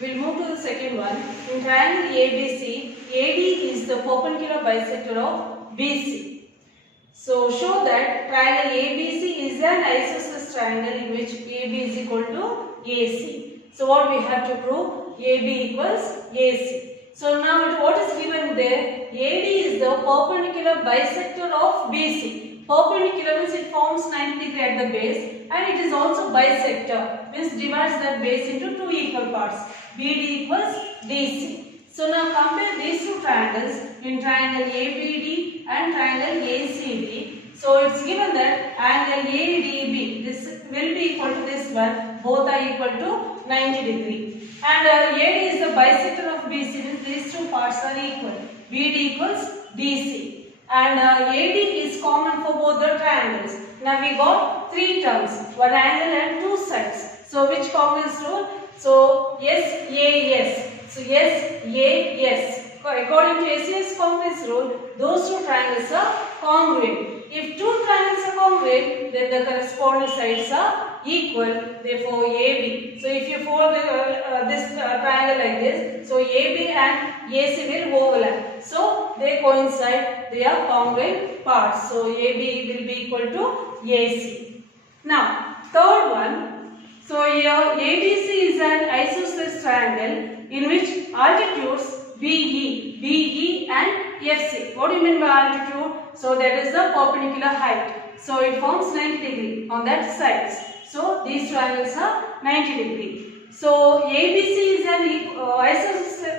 We'll move to the second one. In triangle ABC, AD is the perpendicular bisector of BC. So show that triangle ABC is an isosceles triangle in which AB is equal to AC. So what we have to prove? AB equals AC. So now what is given there? AD is the perpendicular bisector of BC. Perpendicular means it forms 90 degree at the base, and it is also bisector, means divides that base into two equal parts. BD equals DC. So now compare these two triangles in triangle ABD and triangle ACD. So it's given that angle ADB, this will be equal to this one, both are equal to 90 degree. And AD is the bisector of BC, means these two parts are equal. BD equals DC. And AD is common for both the triangles. Now we got three terms, one angle and two sides. So which congruence rule? So yes, A, yes. So yes, A, yes. According to SA's congruence rule, those two triangles are congruent. If two triangles are congruent, then the corresponding sides are equal. Therefore, AB. So if you fold this triangle like this, so AB and AC will overlap. So they coincide. They are congruent parts. So AB will be equal to AC. Now, third one. So here ABC is an isosceles triangle in which altitudes BE and FC. What do you mean by altitude? So that is the perpendicular height. So it forms 90 degree on that sides. So these two angles are 90 degree. So ABC is an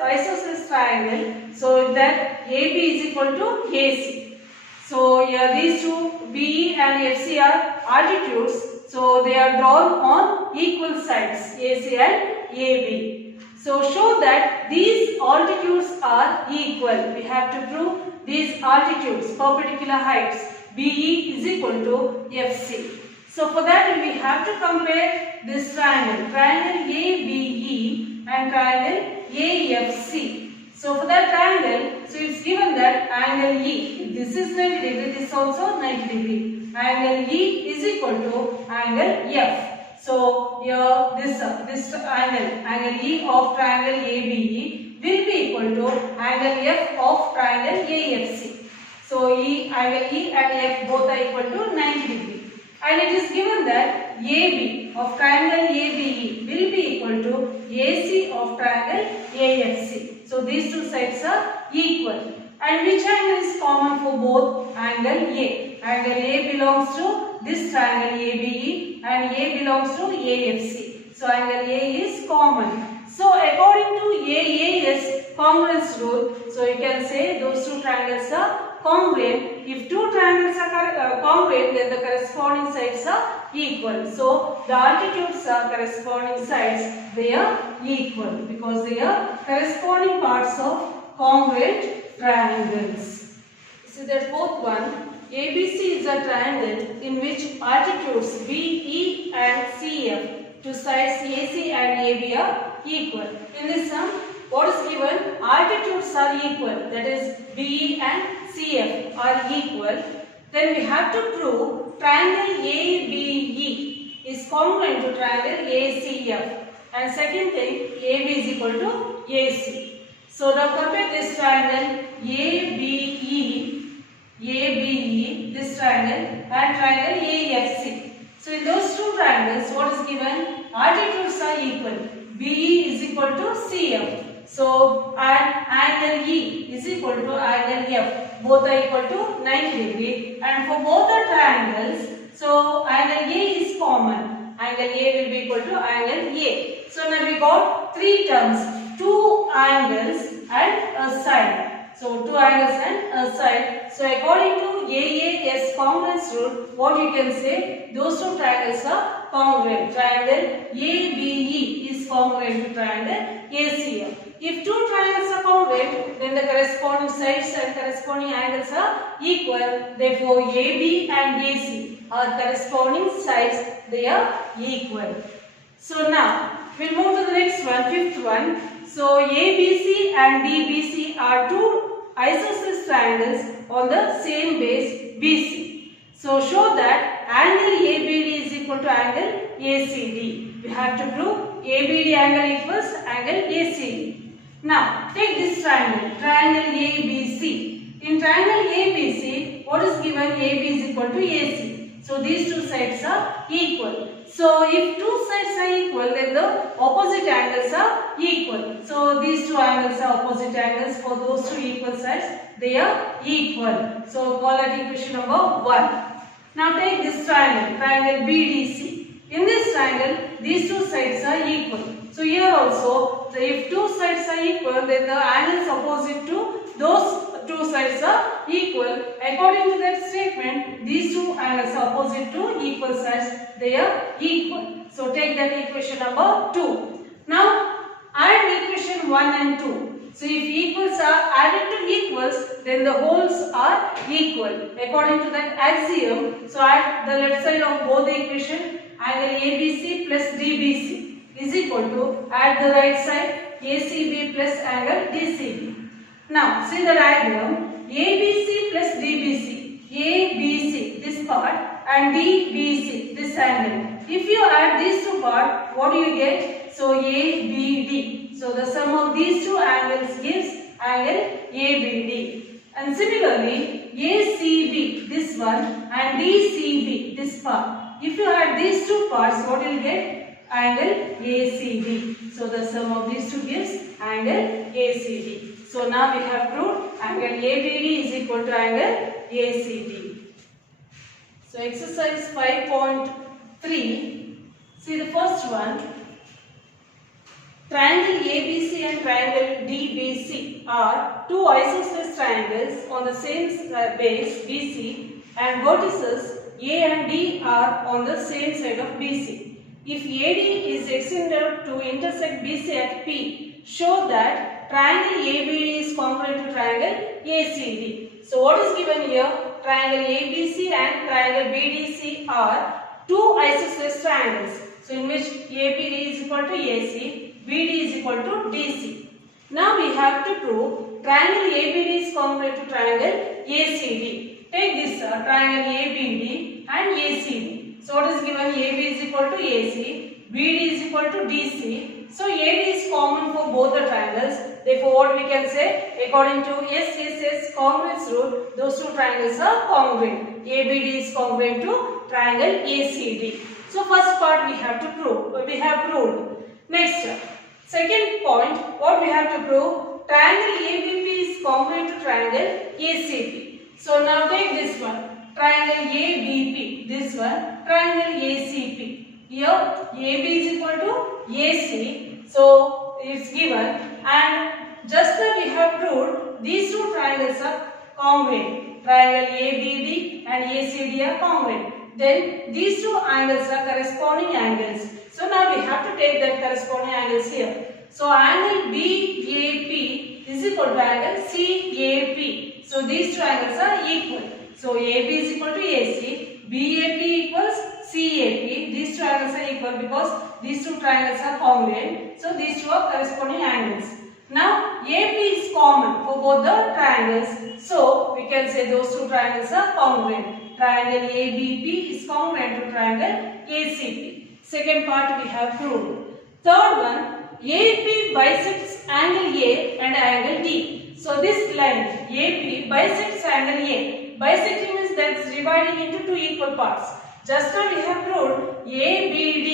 isosceles triangle. So that AB is equal to AC. So here these two BE and FC are altitudes. So they are drawn on equal sides, AC and AB. So show that these altitudes are equal. We have to prove these altitudes, perpendicular heights, BE is equal to FC. So for that we have to compare this triangle, triangle ABE and triangle AFC. So for that triangle, so it's given that angle E, this is 90 degree, this is also 90 degree. Angle E is equal to angle F. So here this angle E of triangle ABE will be equal to angle F of triangle AFC. So angle E and F both are equal to 90 degree. And it is given that AB of triangle ABE will be equal to AC of triangle AFC. So these two sides are equal. And which angle is common for both? Angle A. Angle A belongs to this triangle ABE and A belongs to AFC. So angle A is common. So according to AAS congruence rule, so you can say those two triangles are congruent. If two triangles are congruent, then the corresponding sides are equal. So the altitudes are corresponding sides, they are equal because they are corresponding parts of congruent triangles. So that fourth one, ABC is a triangle in which altitudes BE and CF, two sides AC and AB are equal. In this sum, what is given? Altitudes are equal, that is BE and CF are equal. Then we have to prove triangle ABE is congruent to triangle ACF. And second thing, AB is equal to AC. So now compare this triangle ABE, this triangle, and triangle AFC. So in those two triangles, what is given? Altitudes are equal. BE is equal to CF. So and angle E is equal to angle F. Both are equal to 90 degree. And for both the triangles, so angle A is common. Angle A will be equal to angle A. So now we got three terms, two angles and a side. So two angles and a side. So according to AAS congruence rule, what you can say? Those two triangles are congruent. Triangle ABE is congruent to triangle ACF. If two triangles are congruent, then the corresponding sides and corresponding angles are equal. Therefore, AB and AC are corresponding sides. They are equal. So now we'll move to the next one, fifth one. So ABC and DBC are two isosceles triangles on the same base BC. So show that angle ABD is equal to angle ACD. We have to prove ABD angle equals angle ACB. Now take this triangle, triangle ABC. In triangle ABC, what is given? AB is equal to AC. So these two sides are equal. So if two sides are equal, then the opposite angles are equal. So these two angles are opposite angles. For those two equal sides, they are equal. So call that equation number 1. Now take this triangle, triangle BDC. In this triangle, these two sides are equal. So here also, if two sides are equal, then the angles opposite to those two sides are equal. According to that statement, these two angles are opposite to equal sides, they are equal. So take that equation number 2. Now add equation 1 and 2. So if equals are added to equals, then the wholes are equal. According to that axiom, so at the left side of both the equation, angle ABC plus DBC is equal to, at the right side, ACB plus angle DCB. Now see the diagram, ABC plus DBC, ABC this part and DBC this angle. If you add these two parts, what do you get? So ABD. So the sum of these two angles gives angle ABD. And similarly, ACB this one and DCB this part. If you add these two parts, what will you get? Angle ACB. So the sum of these two gives angle ACD. So now we have proved angle ABD is equal to angle ACD. So exercise 5.3. See the first one. Triangle ABC and triangle DBC are two isosceles triangles on the same base BC and vertices A and D are on the same side of BC. If AD is extended to intersect BC at P, show that triangle ABD is congruent to triangle ACD. So what is given here? Triangle ABC and triangle BDC are two isosceles triangles. So in which ABD is equal to AC, BD is equal to DC. Now we have to prove triangle ABD is congruent to triangle ACD. Take this triangle ABD and ACD. So what is given? AB is equal to AC, BD is equal to DC. So AD is common for both the triangles. Therefore what we can say, according to SSS congruence rule, those two triangles are congruent. ABD is congruent to triangle ACD. So first part we have to prove. We have proved. Next, second point, what we have to prove? Triangle ABP is congruent to triangle ACP. So now take this one, triangle ABP, this one, triangle ACP. Here AB is equal to AC, so it's given, and just that we have proved these two triangles are congruent. Triangle ABD and ACD are congruent. Then these two angles are corresponding angles. So now we have to take that corresponding angles here. So angle BAP is equal to angle CAP. So these two angles are equal. So AB is equal to AC, BAP equals CAP. These two angles are equal because these two triangles are congruent. So these two are corresponding angles. Now AP is common for both the triangles. So we can say those two triangles are congruent. Triangle ABP is congruent to triangle ACP. Second part we have proved. Third one, AP bisects angle A and angle D. So this line AP bisects angle A. Bisecting means that is dividing into two equal parts. Just now we have proved ABD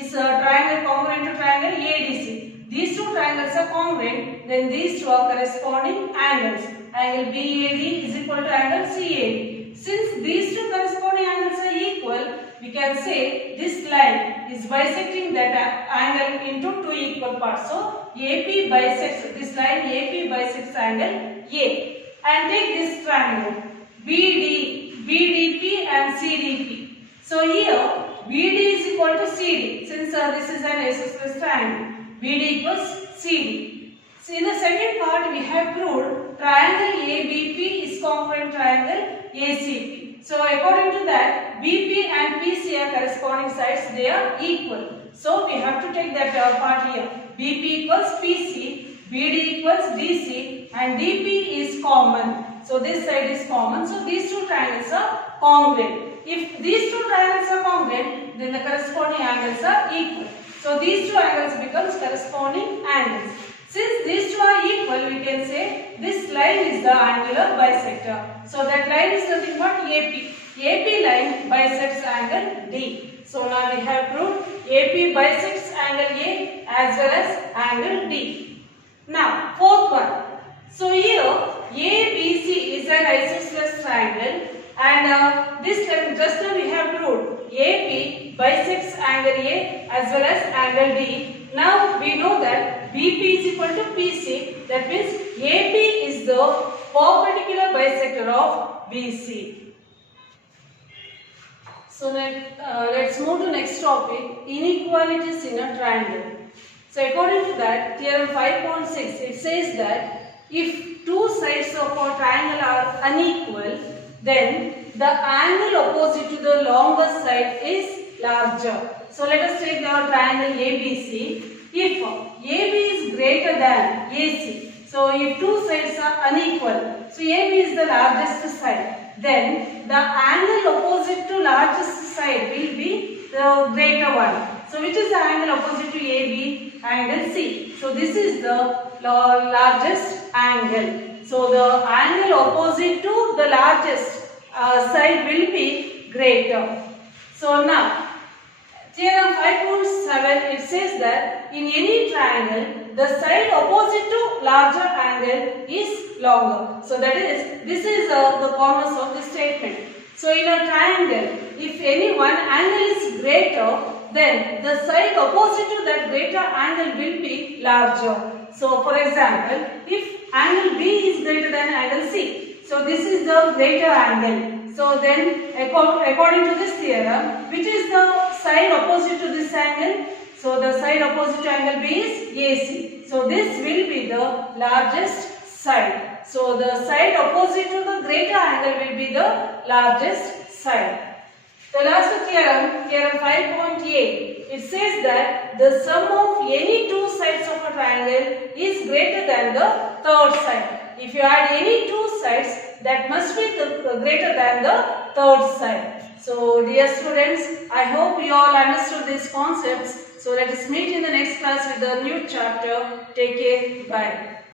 is a triangle congruent to triangle ADC. These two triangles are congruent, then these two are corresponding angles. Angle BAD is equal to angle CAD. Since these two corresponding angles are equal, we can say this line is bisecting that angle into two equal parts. So AP bisects this line, AP bisects angle A. And take this triangle BD, BDP and CDP. So here BD is equal to CD, since this is an isosceles triangle. BD equals CD. So in the second part we have proved triangle ABP is congruent triangle ACP. So according to that, BP and PC are corresponding sides, they are equal. So we have to take that part here. BP equals PC, BD equals DC and DP is common. So this side is common. So these two triangles are congruent. If these two triangles are congruent, then the corresponding angles are equal. So these two angles becomes corresponding angles. can say this line is the angular bisector. So that line is nothing but AP. AP line bisects angle D. So now we have proved AP bisects angle A as well as angle D. Now fourth one. So here ABC is an isosceles triangle, and this line just now we have proved AP bisects angle A as well as angle D. Now we know that BP is equal to PC. That means AP is the perpendicular bisector of BC. So let's move to next topic, inequalities in a triangle. So according to that, theorem 5.6, it says that if two sides of a triangle are unequal, then the angle opposite to the longest side is larger. So let us take our triangle ABC. If AB is greater than AC, so if two sides are unequal, so AB is the largest side, then the angle opposite to largest side will be the greater one. So which is the angle opposite to AB? Angle C. So this is the largest angle. So the angle opposite to the largest side will be greater. So now theorem 5.7, it says that in any triangle the side opposite to larger angle is longer. So that is, this is the corners of the statement. So in a triangle, if any one angle is greater, then the side opposite to that greater angle will be larger. So for example, if angle B is greater than angle C, so this is the greater angle. So then according to this theorem, which is the side opposite to this angle? So the side opposite to angle B is AC. So this will be the largest side. So the side opposite to the greater angle will be the largest side. The last theorem, theorem 5.8, it says that the sum of any two sides of a triangle is greater than the third side. If you add any two sides, that must be greater than the third side. So dear students, I hope you all understood these concepts. So let us meet in the next class with a new chapter. Take care. Bye.